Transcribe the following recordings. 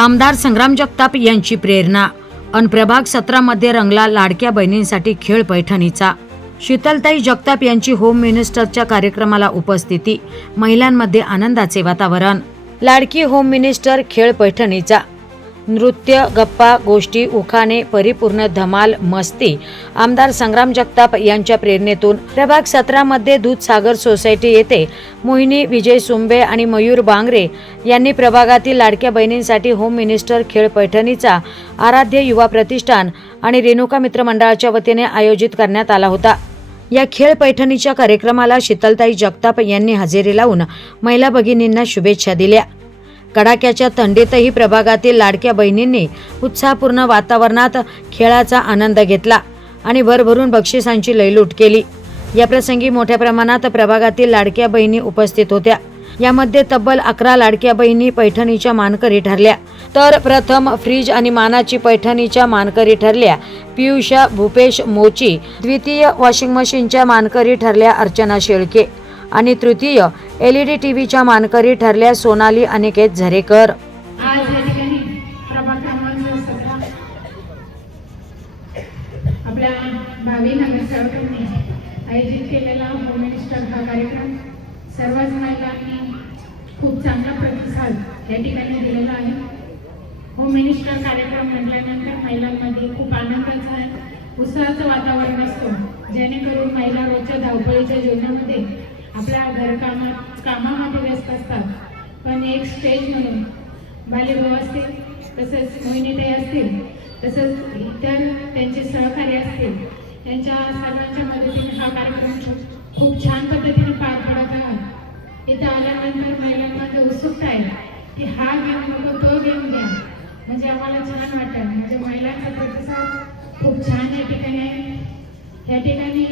आमदार संग्राम जगताप यांची प्रेरणा अन प्रभाग 17 मध्ये रंगला लाडक्या बहिणींसाठी खेळ पैठणीचा। शीतलताई जगताप यांची होम मिनिस्टरच्या कार्यक्रमाला उपस्थिती, महिलांमध्ये आनंदाचे वातावरण। लाडकी होम मिनिस्टर खेळ पैठणीचा। नृत्य, गप्पा गोष्टी, उखाणे, परिपूर्ण धमाल मस्ती। आमदार संग्राम जगताप यांच्या प्रेरणेतून प्रभाग 17 मध्ये दूधसागर सोसायटी येथे मोहिनी विजय सुंबे आणि मयूर बांगरे यांनी प्रभागातील लाडक्या बहिणींसाठी होम मिनिस्टर खेळ पैठणीचा आराध्य युवा प्रतिष्ठान आणि रेणुका मित्र मंडळाच्या वतीने आयोजित करण्यात आला होता। या खेळ पैठणीच्या कार्यक्रमाला शीतलताई जगताप यांनी हजेरी लावून महिला भगिनींना शुभेच्छा दिल्या। कडाक्याच्या थंडीतही प्रभागातील लाडक्या बहिणींनी उत्साहपूर्ण वातावरणात खेळाचा आनंद घेतला आणि भरभरून बक्षिसांची लयलूट केली। या प्रसंगी मोठ्या प्रमाणात प्रभागातील लाडक्या बहिणी उपस्थित होत्या। यामध्ये तब्बल 11 लाडक्या बहिणी पैठणीच्या मानकरी ठरल्या, तर प्रथम फ्रीज आणि मानाची पैठणीच्या मानकरी ठरल्या पियुषा भूपेश मोची, द्वितीय वॉशिंग मशीनच्या मानकरी ठरल्या अर्चना शेळके आणि तृतीय LED टीव्हीच्या मानकरी ठरल्या सोनाली अनिकेत झरेकर। आज या ठिकाणी प्रभाग क्रमांक 17 आपल्या भावी नगरसेवकांनी आयोजित केलेला होम मिनिस्टर हा कार्यक्रम सर्वच महिलांनी खूप चांगला प्रतिसाद या ठिकाणी दिलेला आहे। होम मिनिस्टर कार्यक्रम म्हटल्यानंतर महिलांमध्ये खूप आनंदाचा उत्साहाचं वातावरण असतो, जेणेकरून महिला रोजच्या धावपळीच्या जीवनामध्ये आपल्या कामामध्ये व्यस्त असतात, पण एक स्टेज म्हणून बालेभाऊ असतील, तसेच मोहिनीताई असतील, तसंच इतर त्यांचे सहकारी असतील, त्यांच्या सर्वांच्या मदतीने हा कार्यक्रम खूप छान पद्धतीने पार पडत आहे। इथं आल्यानंतर महिलांमध्ये उत्सुकता आहे की हा घेऊन नको तो घेऊन द्या, म्हणजे आम्हाला छान वाटतं। म्हणजे महिलांचा प्रतिसाद खूप छान या ठिकाणी आहे। या ठिकाणी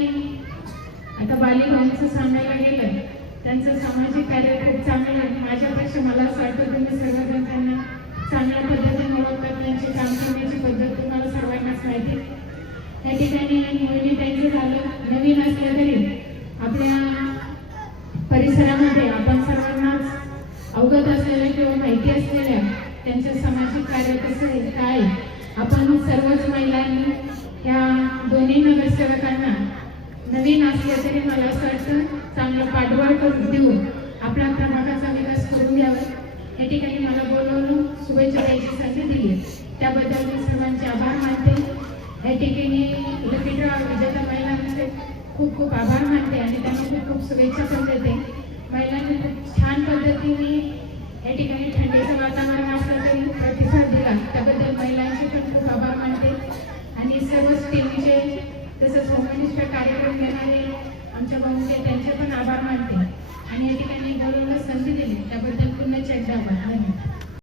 आता बालेभाऊंचं सांगायला गेलं, त्यांचं सामाजिक कार्य खूप चांगलं आहे। माझ्यापेक्षा मला असं वाटतं तुम्ही सर्वजण त्यांना चांगल्या पद्धतीने ओळखतात, त्यांची काम करण्याची पद्धत तुम्हाला सर्वांनाच माहिती आहे। या ठिकाणी मोहिनीताईंचं झालं, नवीन असलं तरी आपल्या परिसरामध्ये आपण सर्वांनाच अवगत असलेल्या किंवा माहिती असलेल्या त्यांचं सामाजिक कार्य कसं आहे काय, आपण सर्वच महिलांनी या दोन्ही नगरसेवकांना नवीन असले तरी मला असं वाटतं चांगलं पाठबळ करून देऊन आपल्या प्रभागाचा विकास करून द्यावा। या ठिकाणी मला बोलवून शुभेच्छा द्यायची संधी दिली, त्याबद्दल मी सर्वांचे आभार मानते। या ठिकाणी लकी ड्रॉ विजेत्या महिलांचे खूप खूप आभार मानते आणि त्यांना खूप खूप शुभेच्छा पण देते। महिलांनी खूप छान पद्धतीने या ठिकाणी थंडीचं वातावरण असलं तरी प्रतिसाद दिला, त्याबद्दल महिलांचे पण खूप आभार मानते। आणि सर्वच टीमचे तसंच होम मिनिस्टर कार्यक्रम